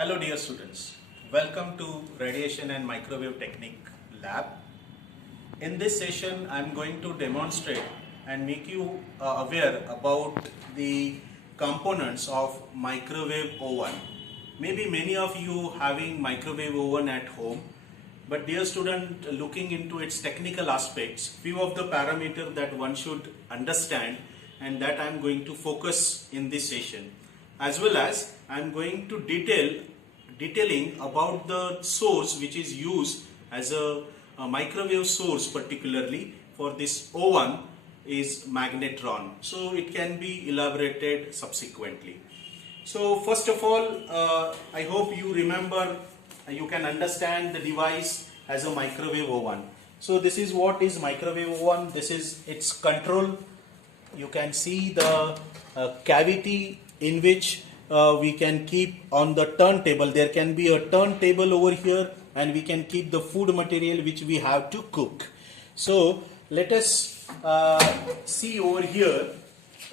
Hello dear students, welcome to Radiation and Microwave Technique Lab. In this session I am going to demonstrate and make you aware about the components of microwave oven. Maybe many of you having microwave oven at home, but dear student, looking into its technical aspects, few of the parameters that one should understand, and that I am going to focus in this session. As well as I am going to detailing about the source which is used as a microwave source, particularly for this oven, is magnetron. So it can be elaborated subsequently. So first of all, I hope you remember, you can understand the device as a microwave oven. So this is what is microwave oven. This is its control. You can see the cavity in which we can keep on the turntable. There can be a turntable over here, and we can keep the food material which we have to cook. So let us see over here.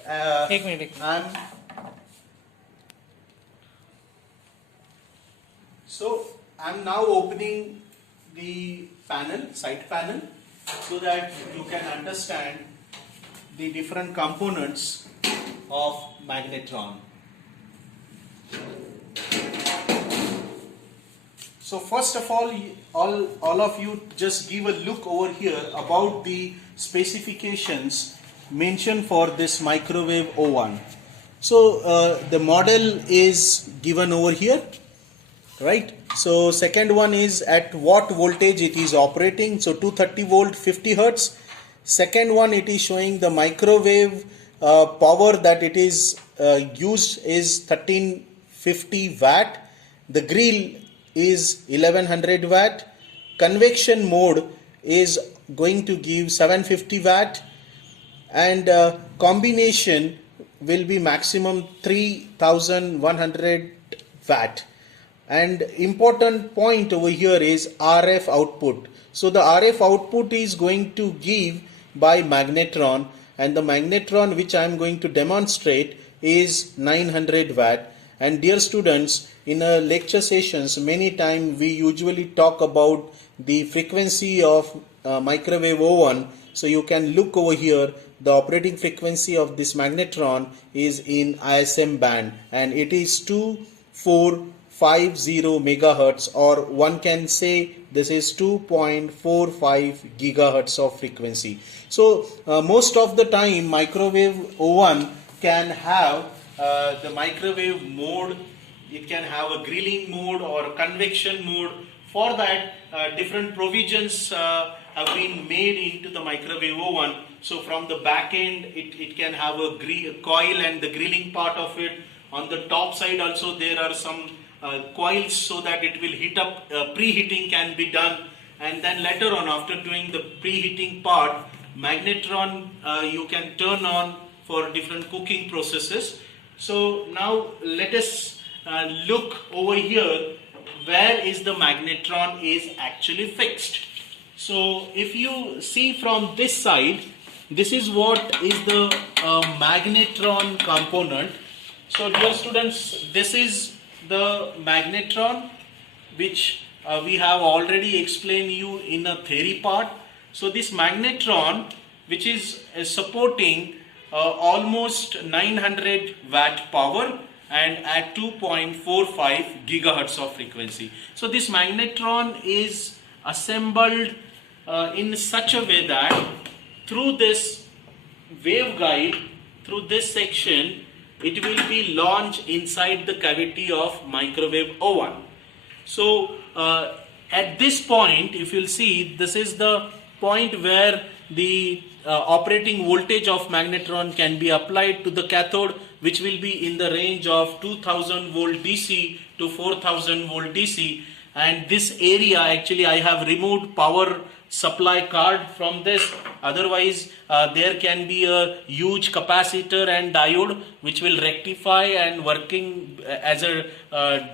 I'm now opening the panel, side panel, so that you can understand the different components of magnetron. So first of all of you just give a look over here about the specifications mentioned for this microwave oven. So the model is given over here, right? So second one is at what voltage it is operating. So 230 volt, 50 hertz. Second one, it is showing the microwave power that it is used is 1350 watt. The grill is 1100 watt. Convection mode is going to give 750 watt, and combination will be maximum 3100 watt. And important point over here is RF output. So the RF output is going to give by magnetron, and the magnetron which I am going to demonstrate is 900 watt. And dear students, in a lecture sessions, many times we usually talk about the frequency of microwave oven. So you can look over here, the operating frequency of this magnetron is in ISM band, and it is 2450 megahertz, or one can say this is 2.45 gigahertz of frequency. So most of the time microwave oven can have the microwave mode. It can have a grilling mode or a convection mode. For that, different provisions have been made into the microwave oven. So from the back end, it can have a coil and the grilling part of it. On the top side also there are some coils, so that it will heat up, preheating can be done. And then later on, after doing the preheating part, magnetron you can turn on for different cooking processes. So now let us look over here where is the magnetron is actually fixed. So if you see from this side, this is what is the magnetron component. So dear students, this is the magnetron which we have already explained you in a theory part. So this magnetron which is supporting almost 900 watt power and at 2.45 gigahertz of frequency. So this magnetron is assembled in such a way that through this waveguide, through this section, it will be launched inside the cavity of microwave oven. So at this point, if you'll see, this is the point where the operating voltage of magnetron can be applied to the cathode, which will be in the range of 2000 volt DC to 4000 volt DC. And this area, actually I have removed power supply card from this. Otherwise there can be a huge capacitor and diode which will rectify and working as a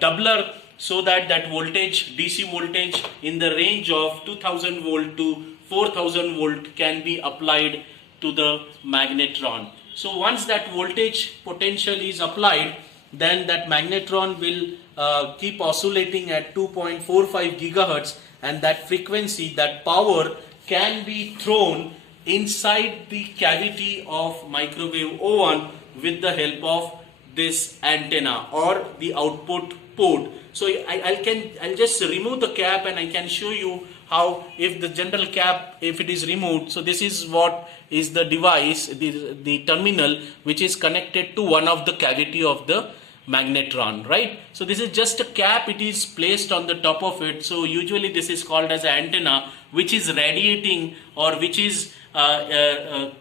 doubler, so that voltage, DC voltage in the range of 2000 volt to 4000 volt can be applied to the magnetron. So once that voltage potential is applied, then that magnetron will keep oscillating at 2.45 gigahertz, and that frequency, that power can be thrown inside the cavity of microwave oven with the help of this antenna or the output port. So I'll just remove the cap and I can show you how, if the general cap, if it is removed. So this is what is the device, the terminal which is connected to one of the cavity of the magnetron, right? So this is just a cap, it is placed on the top of it. So usually this is called as an antenna, which is radiating or which is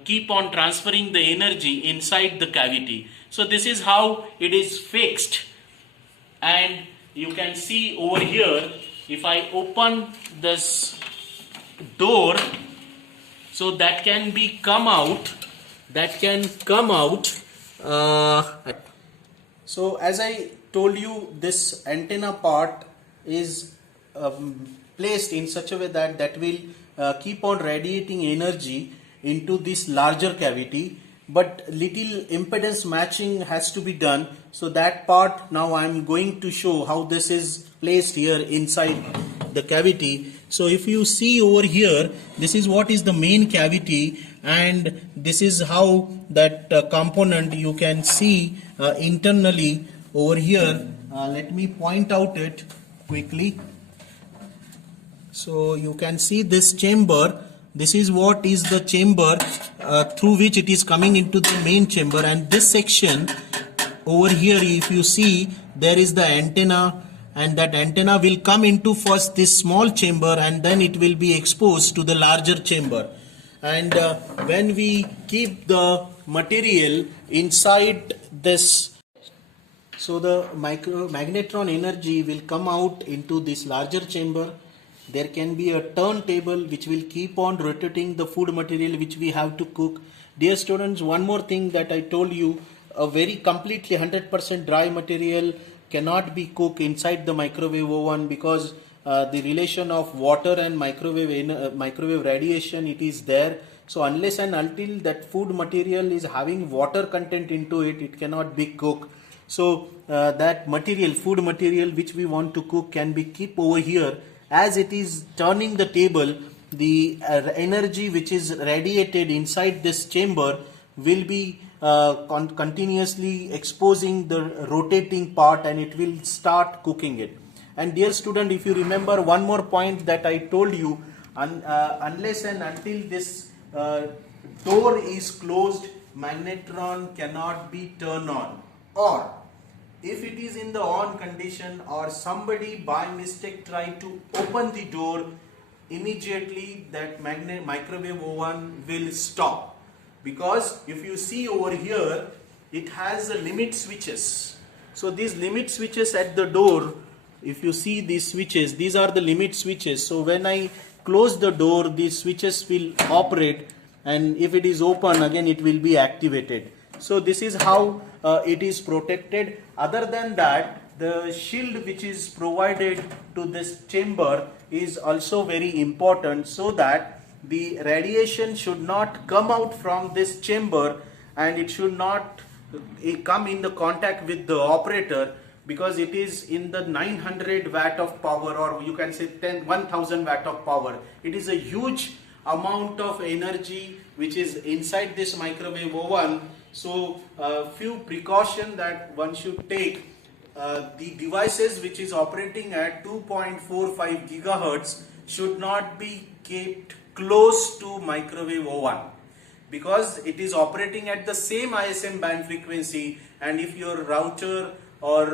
keep on transferring the energy inside the cavity. So this is how it is fixed. And you can see over here, if I open this door, so that can be come out, so as I told you, this antenna part is placed in such a way that will keep on radiating energy into this larger cavity, but little impedance matching has to be done. So that part now I am going to show how this is placed here inside the cavity. So if you see over here, this is what is the main cavity, and this is how that component you can see internally over here. Let me point out it quickly. So you can see this chamber. This is what is the chamber through which it is coming into the main chamber, and this section over here, if you see, there is the antenna, and that antenna will come into first this small chamber and then it will be exposed to the larger chamber. And when we keep the material inside this, so the magnetron energy will come out into this larger chamber. There can be a turntable which will keep on rotating the food material which we have to cook. Dear students, one more thing that I told you, a very completely 100% dry material cannot be cooked inside the microwave oven, because the relation of water and microwave radiation, it is there. So unless and until that food material is having water content into it, it cannot be cooked. So that material, food material which we want to cook, can be kept over here. As it is turning the table, the energy which is radiated inside this chamber will be continuously exposing the rotating part, and it will start cooking it. And dear student, if you remember one more point that I told you, unless and until this door is closed, magnetron cannot be turned on. Or if it is in the on condition, or somebody by mistake try to open the door, immediately that microwave oven will stop. Because if you see over here, it has the limit switches. So these limit switches at the door, if you see these switches, these are the limit switches. So when I close the door, these switches will operate, and if it is open, again it will be activated. So this is how it is protected. Other than that, the shield which is provided to this chamber is also very important, so that the radiation should not come out from this chamber, and it should not come in the contact with the operator, because it is in the 900 watt of power, or you can say 1000 watt of power. It is a huge amount of energy which is inside this microwave oven. So few precautions that one should take. The devices which is operating at 2.45 gigahertz should not be kept close to microwave oven, because it is operating at the same ISM band frequency, and if your router or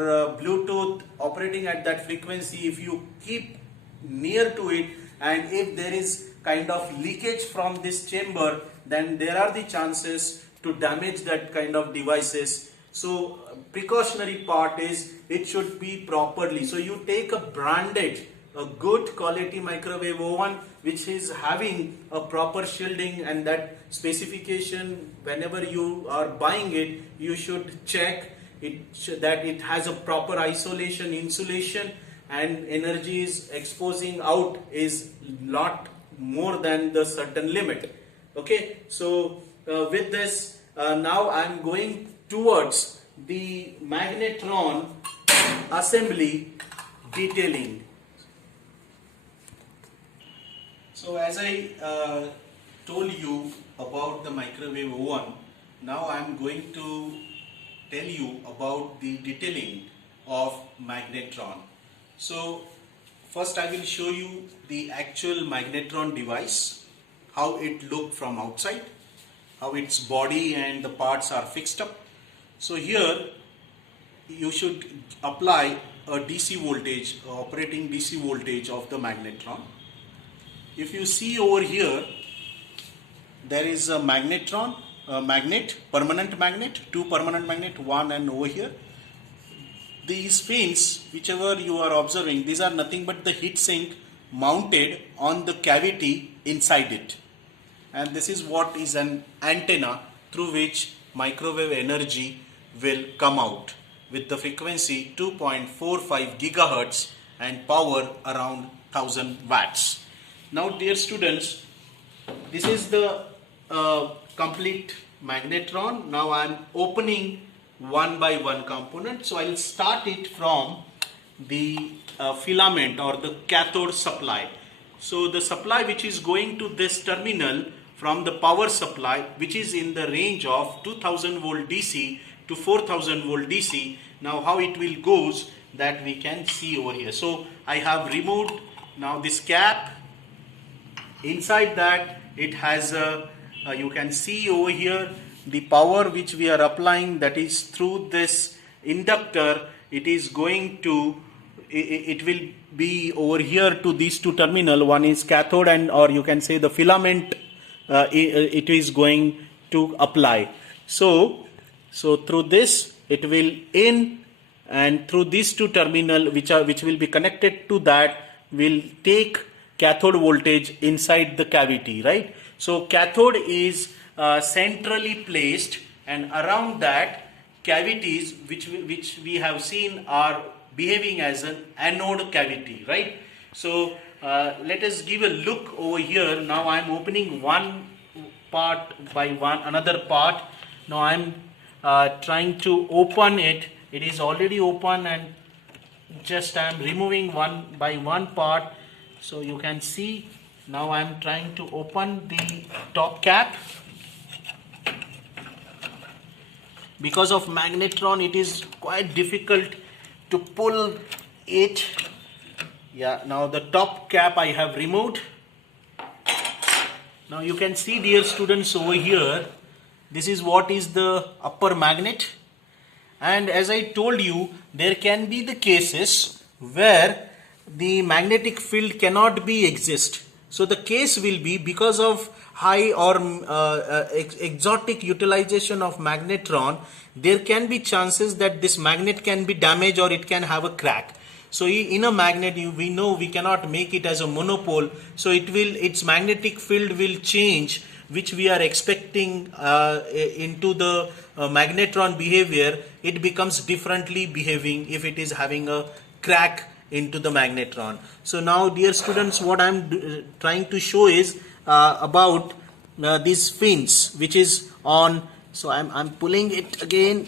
Bluetooth operating at that frequency, if you keep near to it, and if there is kind of leakage from this chamber, then there are the chances to damage that kind of devices. So precautionary part is it should be properly. So you take a branded, a good quality microwave oven which is having a proper shielding, and that specification, whenever you are buying it, you should check it that it has a proper isolation, insulation, and energy is exposing out is not more than the certain limit. Okay, so with this, now I am going towards the magnetron assembly detailing. So as I told you about the microwave oven, now I am going to tell you about the detailing of magnetron. So first I will show you the actual magnetron device, how it looked from outside, how its body and the parts are fixed up. So here you should apply a DC voltage, operating DC voltage of the magnetron. If you see over here, there is a magnetron, a magnet, permanent magnet, two permanent magnet, one and over here. These fins, whichever you are observing, these are nothing but the heat sink mounted on the cavity inside it. And this is what is an antenna through which microwave energy will come out with the frequency 2.45 gigahertz and power around 1000 watts. Now dear students, this is the complete magnetron. Now I am opening one by one component. So I will start it from the filament or the cathode supply. So the supply which is going to this terminal from the power supply, which is in the range of 2000 volt DC to 4000 volt DC. Now how it will goes, that we can see over here. So I have removed now this cap. Inside that it has a you can see over here the power which we are applying, that is through this inductor. It is going to, it will be over here to these two terminal. One is cathode and, or you can say the filament it is going to apply. So through this it will in, and through these two terminal which will be connected to that will take cathode voltage inside the cavity, right? So cathode is centrally placed, and around that cavities which we have seen are behaving as an anode cavity, right? So let us give a look over here. Now I am opening one part by one, another part. Now I am trying to open it. It is already open, and just I am removing one by one part. So you can see now I am trying to open the top cap. Because of magnetron it is quite difficult to pull it. Yeah, now the top cap I have removed. Now you can see, dear students, over here, this is what is the upper magnet. And as I told you, there can be the cases where the magnetic field cannot be exist. So the case will be because of high or exotic utilization of magnetron, there can be chances that this magnet can be damaged or it can have a crack. So in a magnet, we know we cannot make it as a monopole. So its magnetic field will change, which we are expecting into the magnetron behavior. It becomes differently behaving if it is having a crack into the magnetron. So now, dear students, what I am trying to show is about these fins which is on. So I'm pulling it again.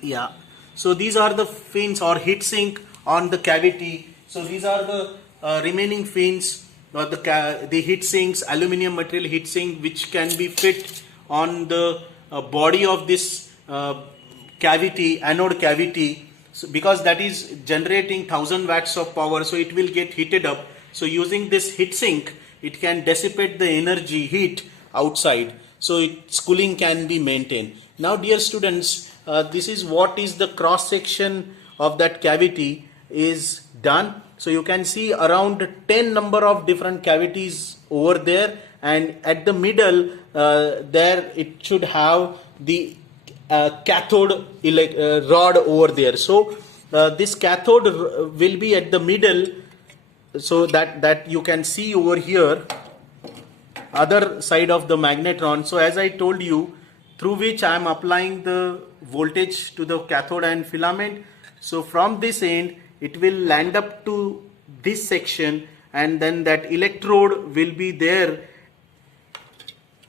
Yeah. So these are the fins or heat sink on the cavity. So these are the remaining fins or the heat sinks, aluminum material heat sink, which can be fit on the body of this cavity, anode cavity. So because that is generating 1000 watts of power, so it will get heated up. So using this heat sink, it can dissipate the energy heat outside, so its cooling can be maintained. Now dear students, this is what is the cross section of that cavity is done. So you can see around 10 number of different cavities over there, and at the middle there it should have the cathode rod over there. So this cathode will be at the middle, so that you can see over here other side of the magnetron. So as I told you, through which I am applying the voltage to the cathode and filament. So from this end it will land up to this section, and then that electrode will be there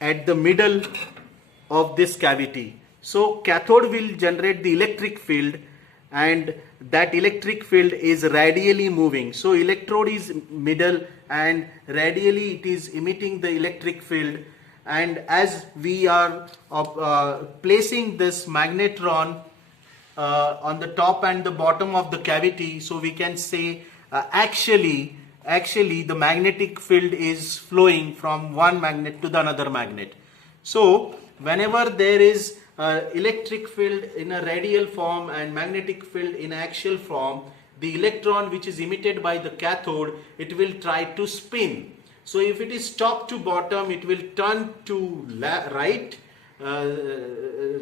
at the middle of this cavity. So cathode will generate the electric field, and that electric field is radially moving. So electrode is middle and radially it is emitting the electric field, and as we are placing this magnetron on the top and the bottom of the cavity, so we can say actually the magnetic field is flowing from one magnet to the another magnet. So whenever there is electric field in a radial form and magnetic field in axial form, the electron which is emitted by the cathode, it will try to spin. So if it is top to bottom, it will turn to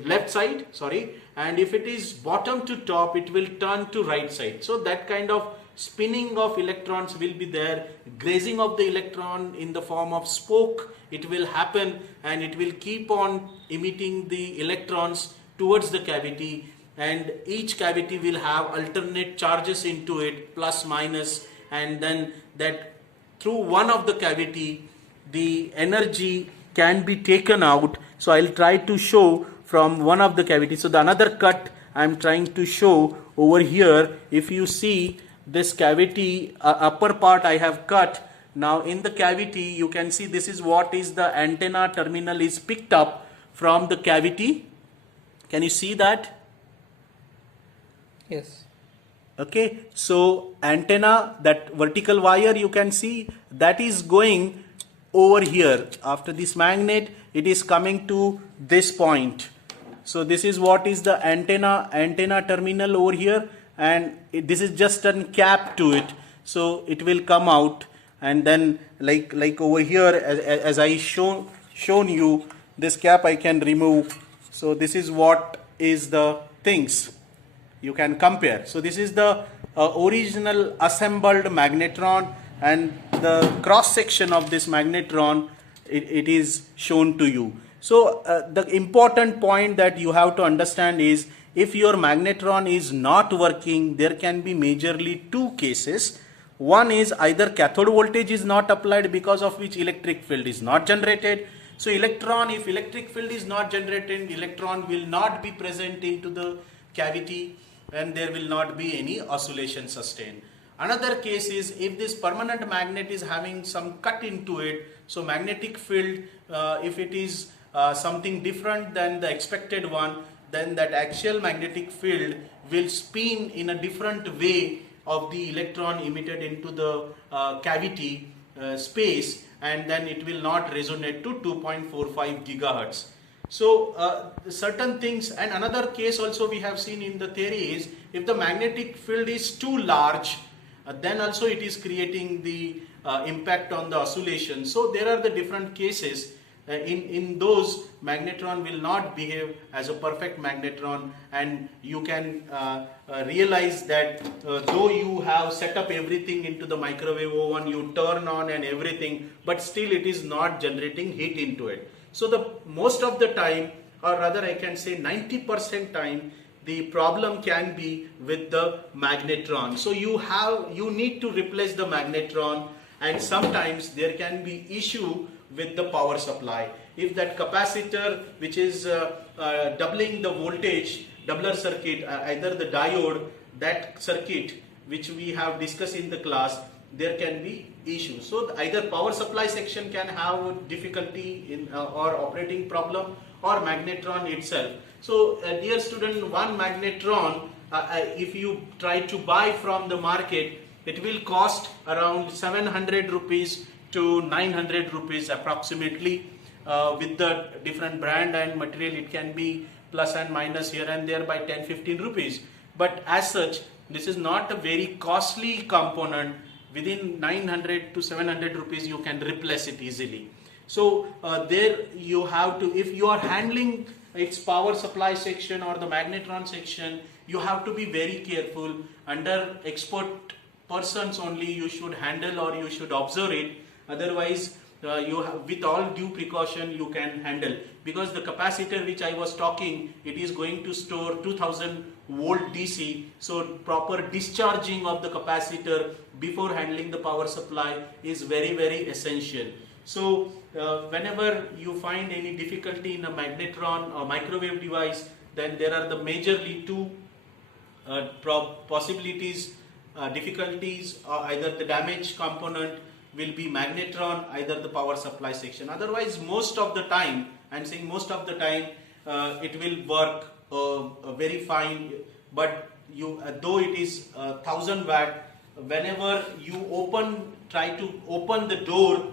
left side, sorry, and if it is bottom to top, it will turn to right side. So that kind of spinning of electrons will be there, grazing of the electron in the form of spoke, it will happen, and it will keep on emitting the electrons towards the cavity, and each cavity will have alternate charges into it, plus minus, and then that through one of the cavity the energy can be taken out. So I'll try to show from one of the cavities. So the another cut I'm trying to show over here, if you see this cavity upper part I have cut. Now in the cavity you can see this is what is the antenna terminal is picked up from the cavity. Can you see that? Yes. Okay, so antenna, that vertical wire you can see, that is going over here. After this magnet, it is coming to this point. So this is what is the antenna terminal over here, and this is just a cap to it. So it will come out, and then like over here, as I shown you, this cap I can remove. So this is what is the things you can compare. So this is the original assembled magnetron, and the cross section of this magnetron it is shown to you. So the important point that you have to understand is, if your magnetron is not working, there can be majorly two cases. One is either cathode voltage is not applied, because of which electric field is not generated. So if electric field is not generated, electron will not be present into the cavity, and there will not be any oscillation sustained. Another case is if this permanent magnet is having some cut into it, so magnetic field, if it is something different than the expected one, then that axial magnetic field will spin in a different way of the electron emitted into the cavity space, and then it will not resonate to 2.45 gigahertz. So certain things, and another case also we have seen in the theory is, if the magnetic field is too large, then also it is creating the impact on the oscillation. So there are the different cases. In those, magnetron will not behave as a perfect magnetron, and you can realize that though you have set up everything into the microwave oven, you turn on and everything, but still it is not generating heat into it. So the most of the time, or rather I can say 90% time, the problem can be with the magnetron. So you need to replace the magnetron, and sometimes there can be issue with the power supply. If that capacitor which is doubling the voltage, doubler circuit, either the diode, that circuit which we have discussed in the class, there can be issues. So either power supply section can have difficulty in or operating problem, or magnetron itself. So dear student, one magnetron, if you try to buy from the market, it will cost around 700 rupees to 900 rupees approximately. With the different brand and material, it can be plus and minus here and there by 10-15 rupees. But as such, this is not a very costly component. Within 900 to 700 rupees you can replace it easily. So there you have to, if you are handling its power supply section or the magnetron section, you have to be very careful. Under expert persons only you should handle, or you should observe it. Otherwise with all due precaution you can handle, because the capacitor which I was talking, it is going to store 2000 volt DC. So proper discharging of the capacitor before handling the power supply is very, very essential. So whenever you find any difficulty in a magnetron or microwave device, then there are the majorly two possibilities, difficulties, either the damaged component will be magnetron, either the power supply section. Otherwise, most of the time, I'm saying most of the time, it will work very fine. But though it is 1000 watt, whenever you try to open the door,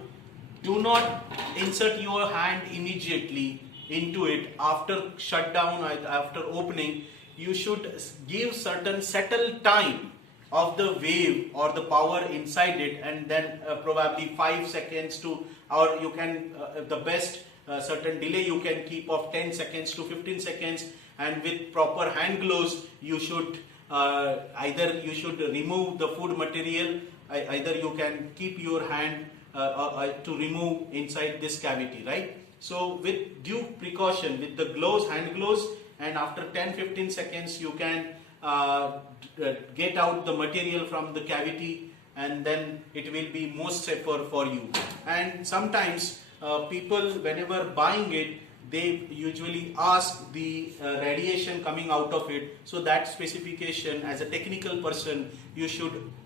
do not insert your hand immediately into it. After shutdown, after opening, you should give certain settled time of the wave or the power inside it, and then probably 5 seconds to, or you can the best certain delay you can keep of 10 seconds to 15 seconds, and with proper hand gloves you should either you should remove the food material, either you can keep your hand to remove inside this cavity, right? So with due precaution, with the gloves, hand gloves, and after 10-15 seconds you can get out the material from the cavity, and then it will be most safer for you. And sometimes people, whenever buying it, they usually ask the radiation coming out of it. So that specification, as a technical person, you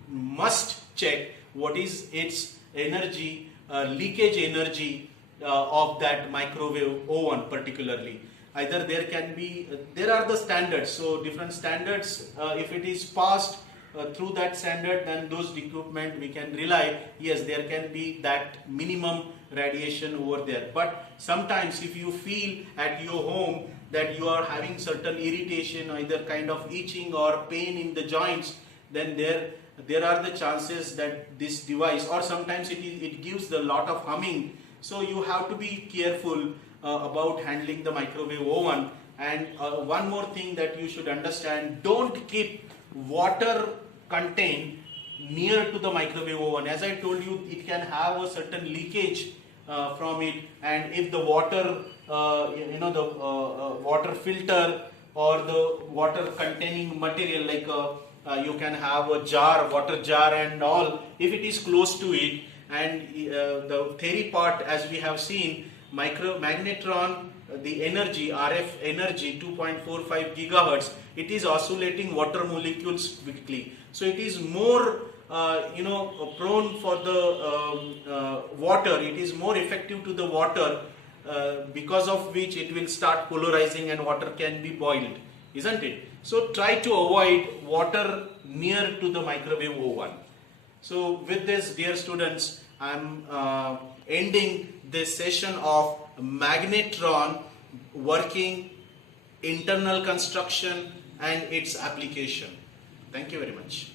must check what is its energy, leakage energy of that microwave oven particularly. Either there are the standards, so different standards, if it is passed through that standard, then those equipment we can rely, yes, there can be that minimum radiation over there. But sometimes if you feel at your home that you are having certain irritation, either kind of itching or pain in the joints, then there are the chances that this device, or sometimes it gives a lot of humming. So you have to be careful about handling the microwave oven. And one more thing that you should understand, don't keep water contained near to the microwave oven. As I told you, it can have a certain leakage from it, and if the water, the water filter or the water containing material, like you can have a jar, water jar and all, if it is close to it, and the theory part, as we have seen, magnetron, the energy, RF energy 2.45 gigahertz, it is oscillating water molecules quickly. So it is more prone for the water, it is more effective to the water, because of which it will start polarizing and water can be boiled, isn't it? So try to avoid water near to the microwave oven. So with this, dear students, I am ending this session of magnetron working, internal construction and its application. Thank you very much.